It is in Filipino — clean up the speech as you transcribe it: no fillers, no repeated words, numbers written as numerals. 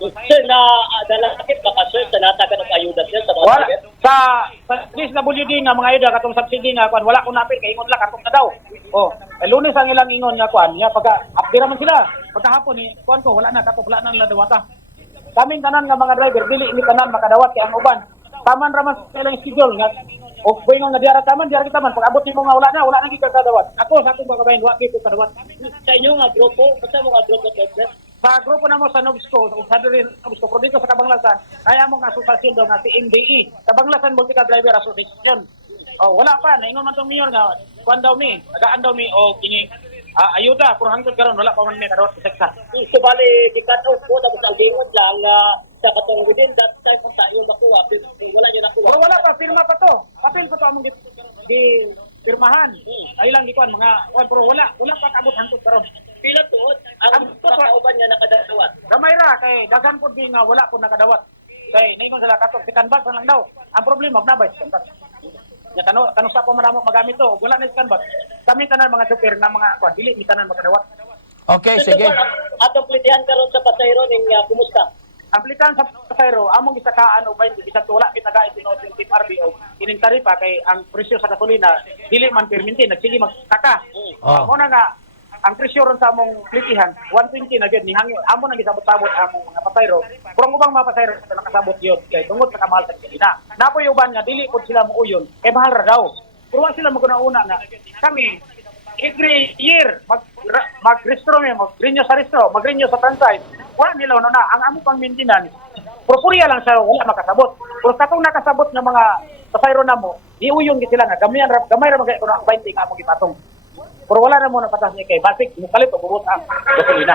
Sir, na dalakit baka sir, sa natagan ng ayuda sir sa mga Wala target? sa DSWD nga mga ayuda katong subsidy nga kwan wala ko napil kay ingon lang katong na daw. Oh, lunes ang ilang ingon nga kwan nya pagka apdira man sila. Pagkahapon ni kwan ko wala na katong wala nang ladawata. Kaming tanan nga mga driver dili ni tanan makadawat kay ang uban. Taman ra man sa ilang schedule nga o buingon nga diara kita man pag abot nimo nga wala na gid kadawat. Ako sa akong bakabayin wa gyud ko kadawat. Sa inyo nga grupo, basta mo nga grupo sir? Sa grupo na mo sa Nobsco, sa Nobsco, pero dito sa Kabanglasan, kaya mo nga asosasyon daw nga si MDE, Kabanglasan Multiple Driver Association. Oh, wala pa, naingon man tong mayor nga, kuan daw mi, nagaan daw mi, o kini, ayuda, puro hangtod karon wala pa man mi kadawat sa seksa. So, bali, gikat off po, tapos ang gingon lang sa katong within that time kung tayo nakuha, pero wala nyo nakuha. Pero wala pa, firma pa to. Papel pa to among di firmahan. Ay lang gikuan mga, pero wala pa kabot hangtod karon. Pila tuod, ang kakauban niya nakadawat. Gamay ra kay dagan pud di nga wala pud nakadawat. Kay naingon sila katok si canvas lang daw. Ang problema nabay si canvas. Ya kano sa pa manamo magamit to, wala na si canvas. Kami tanan mga super na mga kwan dili mi tanan makadawat. Okay, sige. Atong plitihan karon sa pasayro ning kumusta? Ang plitan sa pasayro among isakaan o 20 bisag wala pinagain sino sa RBO. Kining taripa kay ang presyo sa gasolina dili man perminti nagsige magtaka. Mo na nga ang presyo ron sa among plitihan 120 na gyud ni hangyo amo nang gisabot-sabot among mga pasayro. Pero ang ubang mga pasayro sa nakasabot gyud kay tungod sa kamahal sa gasolina. Napoy uban nga dili pud sila muuyon kay mahal ra daw. Pero wa sila maguna-una nga kami every year mag-restro mag-renew sa restro, mag-renew sa franchise. Wala nila na ang amo pang maintenance. Purpurya lang sa wala makasabot. Pero katong nakasabot ng mga pasayro namo, iuyon gid sila nga gamay ra magay kuno ang 20 nga among gipatong. Pero wala na mo na patas ni kay basic mukalit o bubot ang gasolina.